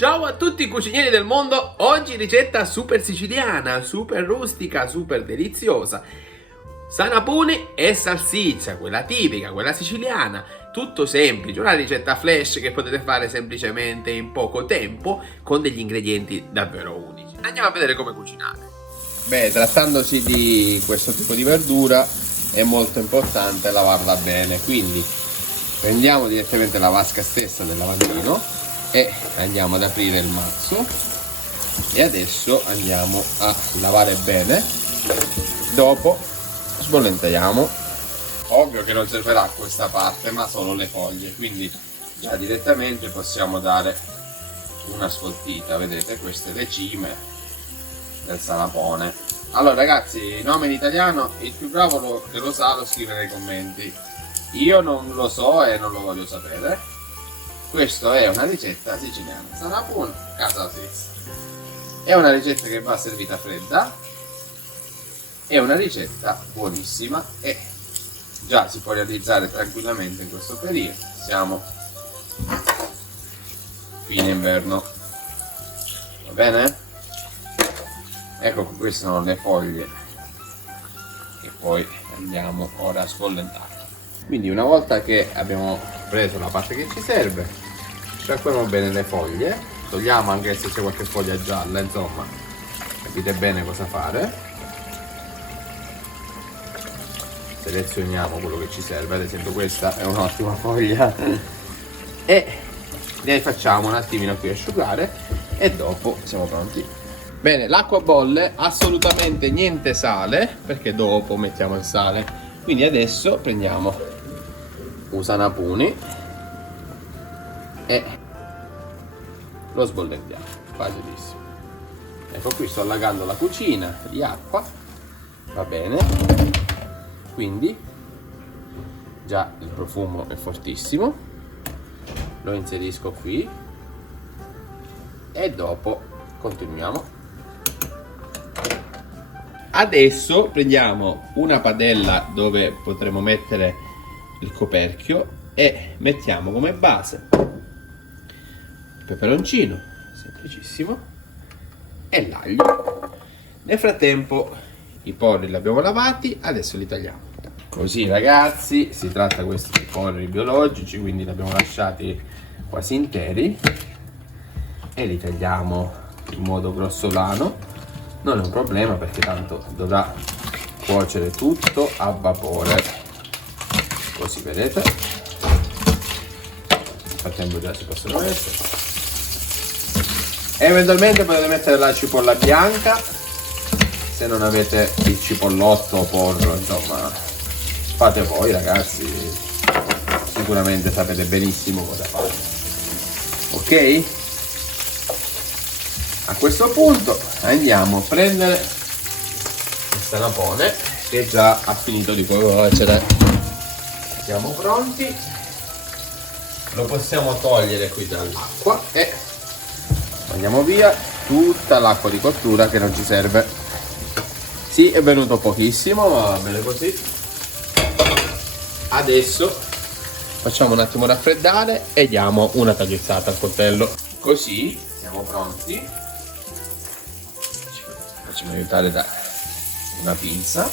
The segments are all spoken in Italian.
Ciao a tutti i cucinieri del mondo, oggi ricetta super siciliana, super rustica, super deliziosa. Sanapuni e salsiccia, quella tipica, quella siciliana, tutto semplice, una ricetta flash che potete fare semplicemente in poco tempo con degli ingredienti davvero unici. Andiamo a vedere come cucinare. Beh, trattandosi di questo tipo di verdura è molto importante lavarla bene, quindi prendiamo direttamente la vasca stessa del lavandino e andiamo ad aprire il mazzo e adesso andiamo a lavare bene, dopo sbollentiamo. Ovvio che non servirà questa parte ma solo le foglie, quindi già direttamente possiamo dare una sfoltita. Vedete, queste le cime del sanapone. Allora ragazzi, nome in italiano, il più bravo che lo sa lo scrive nei commenti. Io non lo so e non lo voglio sapere. Questa è una ricetta siciliana, sanapone casa stessa. È una ricetta che va servita fredda, è una ricetta buonissima e già si può realizzare tranquillamente in questo periodo. Siamo fine inverno, va bene? Ecco, queste sono le foglie e poi andiamo ora a sbollentare. Quindi una volta che abbiamo preso la parte che ci serve, sciacquiamo bene le foglie, togliamo anche se c'è qualche foglia gialla, insomma capite bene cosa fare. Selezioniamo quello che ci serve, ad esempio questa è un'ottima foglia e le facciamo un attimino qui asciugare e dopo siamo pronti. Bene, l'acqua bolle, assolutamente niente sale perché dopo mettiamo il sale, quindi adesso prendiamo un sanapuni e lo sbollentiamo, facilissimo. Ecco, qui sto allagando la cucina di acqua, va bene, quindi già il profumo è fortissimo, lo inserisco qui e dopo continuiamo. Adesso prendiamo una padella dove potremo mettere il coperchio e mettiamo come base il peperoncino, semplicissimo, e l'aglio. Nel frattempo i porri li abbiamo lavati, adesso li tagliamo. Così ragazzi, si tratta questi di porri biologici, quindi li abbiamo lasciati quasi interi e li tagliamo in modo grossolano. Non è un problema perché tanto dovrà cuocere tutto a vapore, così vedete. Nel frattempo già si possono mettere, e eventualmente potete mettere la cipolla bianca se non avete il cipollotto o porro, insomma fate voi ragazzi, sicuramente sapete benissimo cosa fare. Ok? A questo punto andiamo a prendere il sanapone che già ha finito di cuocere. Siamo pronti, lo possiamo togliere qui dall'acqua e andiamo via tutta l'acqua di cottura che non ci serve. Sì, è venuto pochissimo, ma va bene così. Adesso facciamo un attimo raffreddare e diamo una tagliazzata al coltello. Così siamo pronti. Facciamo aiutare da una pinza.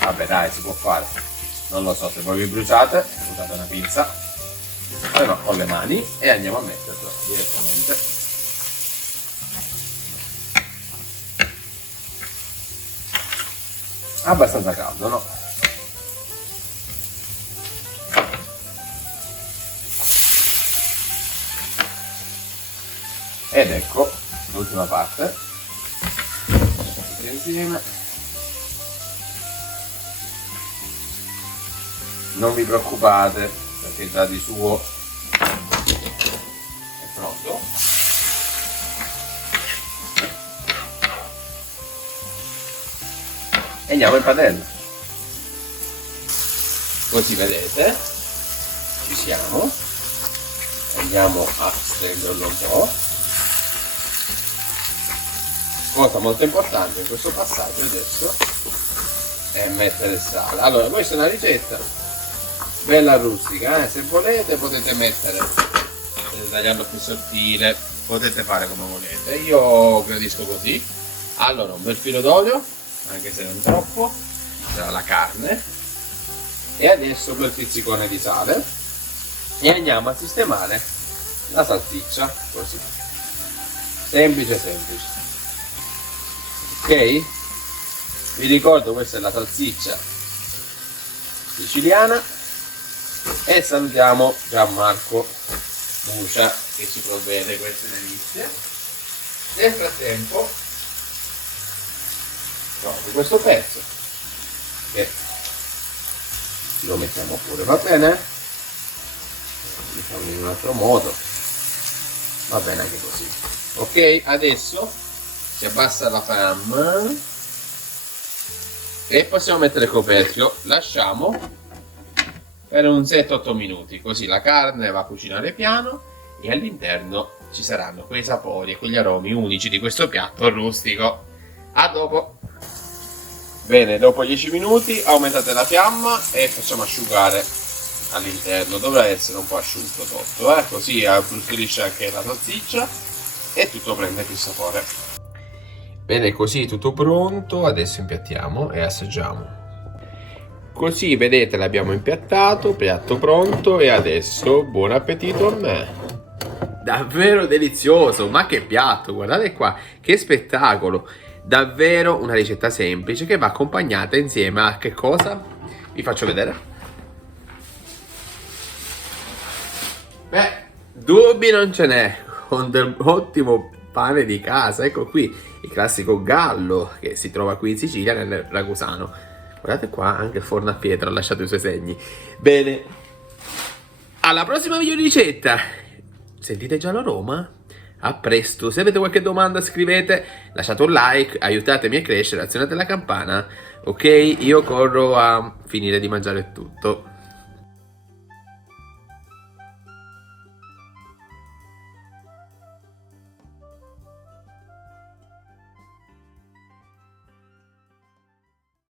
Vabbè dai, si può fare. Non lo so, se voi vi bruciate, usate una pinza, poi no, con le mani, e andiamo a metterlo direttamente. Abbastanza caldo, no? Ed ecco l'ultima parte. Insieme. Non vi preoccupate perché già di suo è pronto. E andiamo in padella, così vedete ci siamo. Andiamo a stenderlo un po'. Cosa molto importante in questo passaggio adesso è mettere il sale. Allora, questa è una ricetta bella rustica, se volete potete mettere, potete tagliarlo più sottile, potete fare come volete. Io gradisco così. Allora, un bel filo d'olio, anche se non troppo, tra la carne. E adesso un bel pizzicone di sale. E andiamo a sistemare la salsiccia, così. Semplice, semplice. Ok? Vi ricordo, questa è la salsiccia siciliana. E salutiamo Gianmarco Mucia che ci provvede queste delizie. Nel frattempo proprio questo pezzo che lo mettiamo pure, va bene? Lo facciamo in un altro modo, va bene anche così. Ok, adesso si abbassa la fiamma e possiamo mettere il coperchio. Lasciamo per un 7-8 minuti, così la carne va a cucinare piano e all'interno ci saranno quei sapori e quegli aromi unici di questo piatto rustico. A dopo! Bene, dopo 10 minuti aumentate la fiamma e facciamo asciugare all'interno. Dovrà essere un po' asciutto tutto, così abbrustollisce anche la salsiccia e tutto prende più sapore. Bene, così tutto pronto, adesso impiattiamo e assaggiamo. Così vedete, l'abbiamo impiattato, piatto pronto, e adesso buon appetito a me. Davvero delizioso, ma che piatto, guardate qua, che spettacolo. Davvero una ricetta semplice che va accompagnata insieme a che cosa? Vi faccio vedere. Beh, dubbi non ce n'è, con del ottimo pane di casa. Ecco qui il classico gallo che si trova qui in Sicilia, nel Ragusano. Guardate qua, anche il forno a pietra ha lasciato i suoi segni. Bene, alla prossima video ricetta. Sentite già l'aroma? A presto. Se avete qualche domanda scrivete, lasciate un like, aiutatemi a crescere, azionate la campana. Ok, io corro a finire di mangiare tutto.